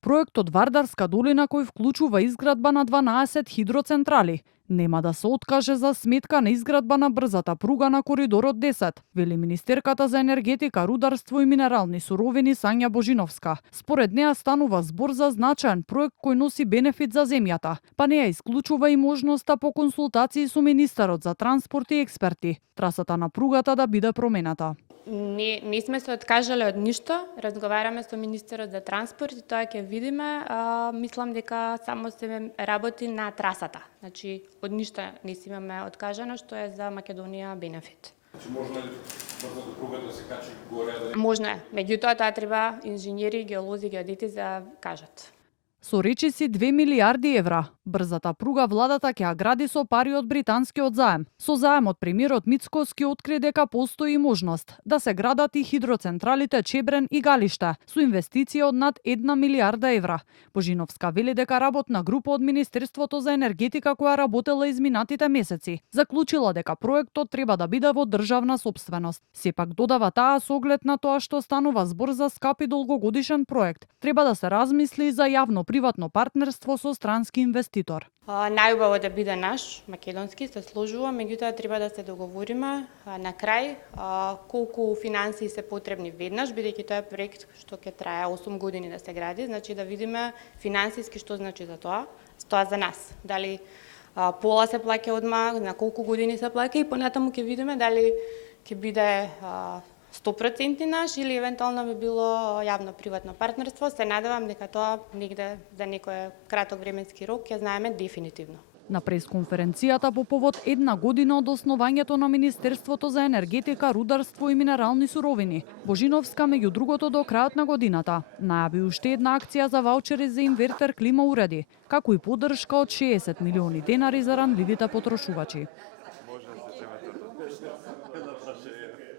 Проектот Вардарска долина кој вклучува изградба на 12 хидроцентрали нема да се откаже за сметка на изградба на брзата пруга на коридорот 10, вели министерката за енергетика, рударство и минерални суровини Сања Божиновска. Според неа станува збор за значаен проект кој носи бенефит за земјата, па не ја исклучува и можноста по консултации со министерот за транспорт и експерти трасата на пругата да биде промената. Не сме се откажале од ништо, разговараме со министерот за транспорт и тоа ќе видиме. Мислам дека само се работи на трасата. Значи, од ништо не си имаме откажано, што е за Македонија бенефит. Значи, можно ли брзата пруга да се качи горе? Можно е, меѓутоа тоа треба инженери, геолози, геодети да кажат. Со речиси 2 милиарди евра, брзата пруга владата ќе ја гради со пари од британскиот заем. Со заемот премиерот Мицкоски откри дека постои можност да се градат и хидроцентралите Чебрен и Галиште со инвестиција од над 1 милиарда евра. Божиновска вели дека работна група од Министерството за енергетика која работела изминатите месеци заклучила дека проектот треба да биде во државна сопственост. Сепак додава таа со оглед на тоа што станува збор за скап и долгогодишен проект, треба да се размисли за јавно-приватно партнерство со странски инвеститор. Најубаво да биде наш, македонски, се сложува, меѓутоа треба да се договориме на крај колку финансии се потребни веднаш, бидејќи тоа е проект што ќе трае 8 години да се гради, значи да видиме финансиски што значи за тоа за нас. Дали пола се плаќа одма, на колку години се плаќа и понатаму ќе видиме дали ќе биде 100% наш или евентуално би било јавно-приватно партнерство. Се надевам дека тоа негде за некој краток временски рок ќе знаеме дефинитивно. На пресконференцијата по повод 1 година од основањето на Министерството за енергетика, рударство и минерални суровини, Божиновска меѓу другото до крајот на годината најави уште една акција за ваучери за инвертер клима уреди, како и поддршка од 60 милиони денари за ранливите потрошувачи.